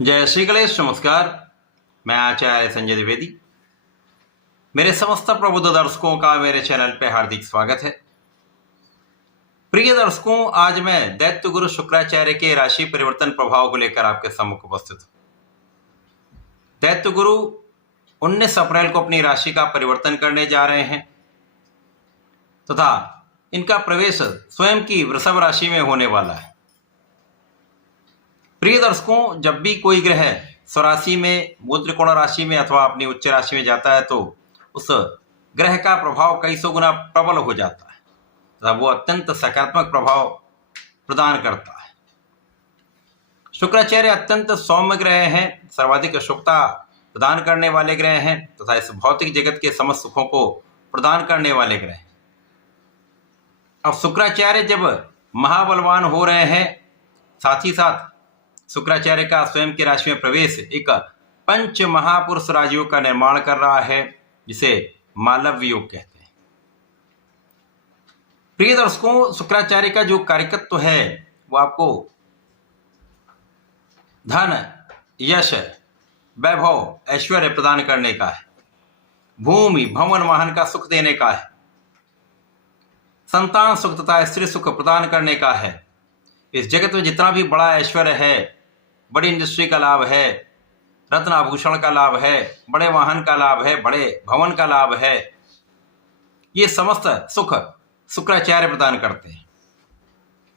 जय श्री गणेश। नमस्कार। मैं आचार्य संजय द्विवेदी। मेरे समस्त प्रबुद्ध दर्शकों का मेरे चैनल पे हार्दिक स्वागत है। प्रिय दर्शकों, आज मैं दैत्य गुरु शुक्राचार्य के राशि परिवर्तन प्रभाव को लेकर आपके सम्मुख उपस्थित हूं। दैत्य गुरु 19 अप्रैल को अपनी राशि का परिवर्तन करने जा रहे हैं तथा इनका प्रवेश स्वयं की वृषभ राशि में होने वाला है। प्रिय दर्शकों, जब भी कोई ग्रह स्वराशि में, मूल त्रिकोण राशि में अथवा अपनी उच्च राशि में जाता है तो उस ग्रह का प्रभाव कई सौ गुना प्रबल हो जाता है तथा वो अत्यंत सकारात्मक प्रभाव प्रदान करता है। शुक्राचार्य अत्यंत सौम्य ग्रह हैं, सर्वाधिक शुभता प्रदान करने वाले ग्रह हैं तथा इस भौतिक जगत के समस्त सुखों को प्रदान करने वाले ग्रह हैं। अब शुक्राचार्य जब महाबलवान हो रहे हैं, साथ ही साथ शुक्राचार्य का स्वयं की राशि में प्रवेश एक पंच महापुरुष राजयोग का निर्माण कर रहा है, जिसे मालव्य योग कहते हैं। प्रिय दर्शकों, शुक्राचार्य का जो कार्यकत्व है वो आपको धन, यश, वैभव, ऐश्वर्य प्रदान करने का है, भूमि, भवन, वाहन का सुख देने का है, संतान सुख तथा स्त्री सुख प्रदान करने का है। इस जगत में जितना भी बड़ा ऐश्वर्य है, बड़ी इंडस्ट्री का लाभ है, रत्न आभूषण का लाभ है, बड़े वाहन का लाभ है, बड़े भवन का लाभ है, ये समस्त सुख शुक्राचार्य प्रदान करते हैं।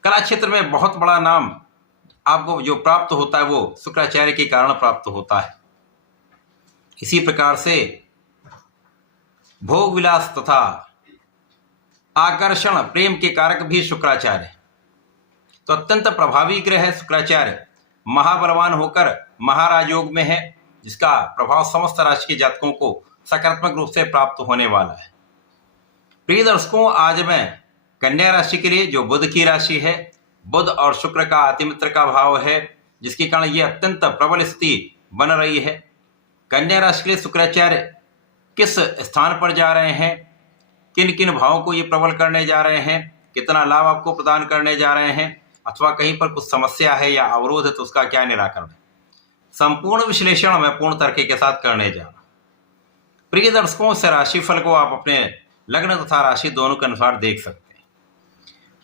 कला क्षेत्र में बहुत बड़ा नाम आपको जो प्राप्त होता है वो शुक्राचार्य के कारण प्राप्त होता है। इसी प्रकार से भोग विलास तथा आकर्षण, प्रेम के कारक भी शुक्राचार्य है। तो अत्यंत प्रभावी ग्रह है शुक्राचार्य, महाबलवान होकर महाराज योग में है, जिसका प्रभाव समस्त राशि के जातकों को सकारात्मक रूप से प्राप्त होने वाला है। प्रिय दर्शकों, आज मैं कन्या राशि के लिए, जो बुध की राशि है, बुध और शुक्र का अतिमित्र का भाव है, जिसके कारण यह अत्यंत प्रबल स्थिति बन रही है। कन्या राशि के लिए शुक्राचार्य किस स्थान पर जा रहे हैं, किन किन भावों को ये प्रबल करने जा रहे हैं, कितना लाभ आपको प्रदान करने जा रहे हैं, अथवा कहीं पर कुछ समस्या है या अवरोध है तो उसका क्या निराकरण है, संपूर्ण विश्लेषण मैं पूर्ण तर्क के साथ करने जा रहा हूं। प्रिय दर्शकों, इस राशिफल को आप अपने लग्न तथा राशि दोनों के अनुसार देख सकते हैं।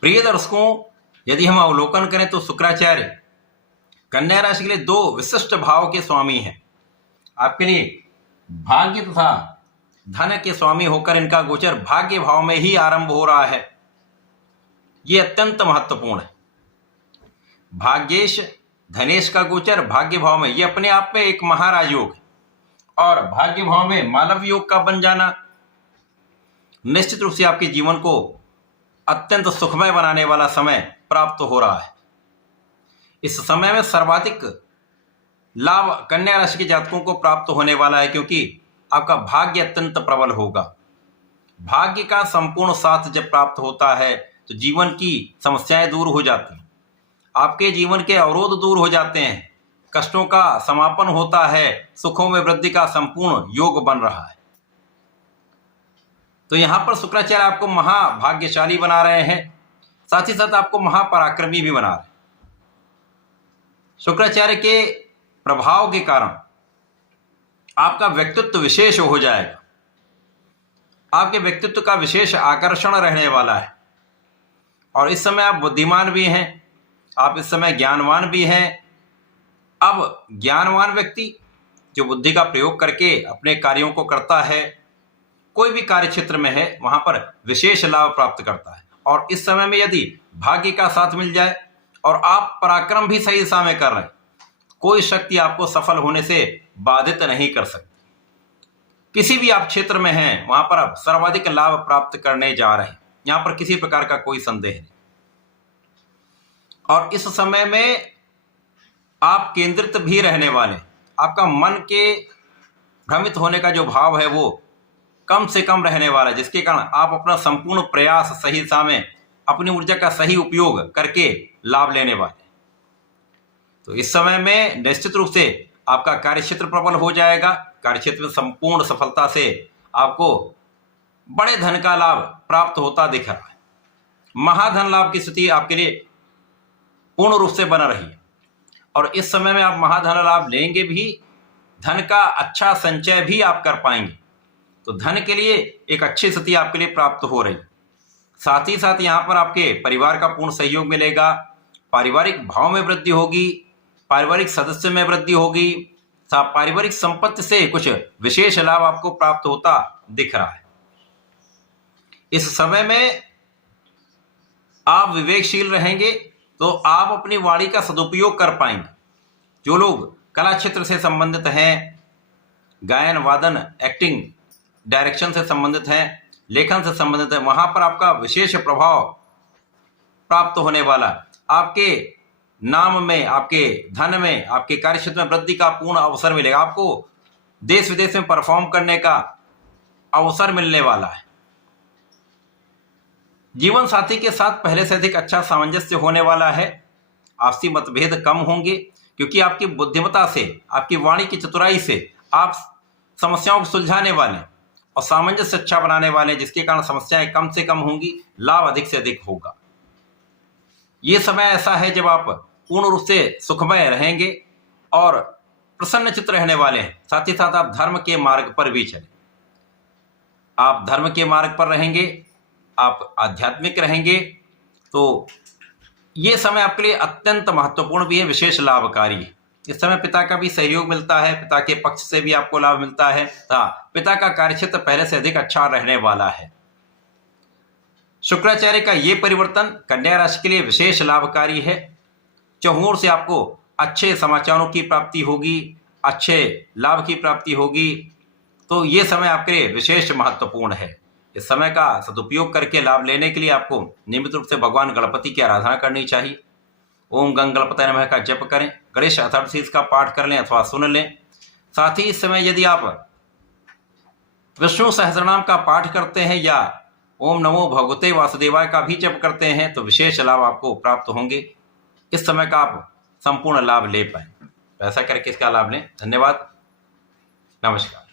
प्रिय दर्शकों, यदि हम अवलोकन करें तो शुक्राचार्य कन्या राशि के लिए दो विशिष्ट भाव के स्वामी हैं। आपके लिए भाग्य तथा धन के स्वामी होकर इनका गोचर भाग्य भाव में ही आरंभ हो रहा है। यह अत्यंत महत्वपूर्ण है। भाग्येश धनेश का गोचर भाग्य भाव में, यह अपने आप में एक महाराज योग है और भाग्य भाव में मालव योग का बन जाना निश्चित रूप से आपके जीवन को अत्यंत सुखमय बनाने वाला समय प्राप्त हो रहा है। इस समय में सर्वाधिक लाभ कन्या राशि के जातकों को प्राप्त होने वाला है, क्योंकि आपका भाग्य अत्यंत प्रबल होगा। भाग्य का संपूर्ण साथ जब प्राप्त होता है तो जीवन की समस्याएं दूर हो जाती हैं, आपके जीवन के अवरोध दूर हो जाते हैं, कष्टों का समापन होता है, सुखों में वृद्धि का संपूर्ण योग बन रहा है। तो यहां पर शुक्राचार्य आपको महाभाग्यशाली बना रहे हैं, साथ ही साथ आपको महापराक्रमी भी बना रहे हैं। शुक्राचार्य के प्रभाव के कारण आपका व्यक्तित्व विशेष हो जाएगा। आपके व्यक्तित्व का विशेष आकर्षण रहने वाला है और इस समय आप बुद्धिमान भी हैं, आप इस समय ज्ञानवान भी हैं। अब ज्ञानवान व्यक्ति जो बुद्धि का प्रयोग करके अपने कार्यों को करता है, कोई भी कार्य क्षेत्र में है, वहां पर विशेष लाभ प्राप्त करता है। और इस समय में यदि भाग्य का साथ मिल जाए और आप पराक्रम भी सही दिशा में कर रहे हैं, कोई शक्ति आपको सफल होने से बाधित नहीं कर सकती। किसी भी आप क्षेत्र में हैं, वहां पर आप सर्वाधिक लाभ प्राप्त करने जा रहे हैं, यहां पर किसी प्रकार का कोई संदेह नहीं। और इस समय में आप केंद्रित भी रहने वाले, आपका मन के भ्रमित होने का जो भाव है वो कम से कम रहने वाला है, जिसके कारण आप अपना संपूर्ण प्रयास सही दिशा में, अपनी ऊर्जा का सही उपयोग करके लाभ लेने वाले। तो इस समय में निश्चित रूप से आपका कार्यक्षेत्र प्रबल हो जाएगा। कार्यक्षेत्र में संपूर्ण सफलता से आपको बड़े धन का लाभ प्राप्त होता दिख रहा है। महाधन लाभ की स्थिति आपके लिए पूर्ण रूप से बना रही है। और इस समय में आप महाधन लाभ लेंगे भी, धन का अच्छा संचय भी आप कर पाएंगे। तो धन के लिए एक अच्छी स्थिति आपके लिए प्राप्त हो रही। साथ ही साथ यहाँ पर आपके परिवार का पूर्ण सहयोग मिलेगा, पारिवारिक भाव में वृद्धि होगी, पारिवारिक सदस्य में वृद्धि होगी, पारिवारिक संपत्ति से कुछ विशेष लाभ आपको प्राप्त होता दिख रहा है। इस समय में आप विवेकशील रहेंगे तो आप अपनी वाणी का सदुपयोग कर पाएंगे। जो लोग कला क्षेत्र से संबंधित हैं, गायन वादन एक्टिंग डायरेक्शन से संबंधित हैं, लेखन से संबंधित है, वहां पर आपका विशेष प्रभाव प्राप्त होने वाला। आपके नाम में, आपके धन में, आपके कार्यक्षेत्र में वृद्धि का पूर्ण अवसर मिलेगा। आपको देश विदेश में परफॉर्म करने का अवसर मिलने वाला है। जीवन साथी के साथ पहले से अधिक अच्छा सामंजस्य होने वाला है। आपसी मतभेद कम होंगे क्योंकि आपकी बुद्धिमत्ता से, आपकी वाणी की चतुराई से आप समस्याओं को सुलझाने वाले और सामंजस्य अच्छा बनाने वाले, जिसके कारण समस्याएं कम से कम होंगी, लाभ अधिक से अधिक होगा। ये समय ऐसा है जब आप पूर्ण रूप से सुखमय रहेंगे और प्रसन्नचित्त रहने वाले हैं। साथ ही साथ आप धर्म के मार्ग पर भी चलें। आप धर्म के मार्ग पर रहेंगे, आप आध्यात्मिक रहेंगे, तो ये समय आपके लिए अत्यंत महत्वपूर्ण भी है, विशेष लाभकारी है। इस समय पिता का भी सहयोग मिलता है, पिता के पक्ष से भी आपको लाभ मिलता है। पिता का कार्यक्षेत्र पहले से अधिक अच्छा रहने वाला है। शुक्राचार्य का ये परिवर्तन कन्या राशि के लिए विशेष लाभकारी है। चहुओं से आपको अच्छे समाचारों की प्राप्ति होगी, अच्छे लाभ की प्राप्ति होगी। तो ये समय आपके लिए विशेष महत्वपूर्ण है। इस समय का सदुपयोग करके लाभ लेने के लिए आपको नियमित रूप से भगवान गणपति की आराधना करनी चाहिए। ओम गंग गणपतये नमः का जप करें, गणेश अथर्वशीर्ष का पाठ कर लें अथवा सुन लें। साथ ही इस समय यदि आप विष्णु सहस्रनाम का पाठ करते हैं या ओम नमो भगवते वासुदेवाय का भी जप करते हैं तो विशेष लाभ आपको प्राप्त होंगे। इस समय का आप संपूर्ण लाभ ले पाए। ऐसा करके इसका लाभ लें। धन्यवाद, नमस्कार।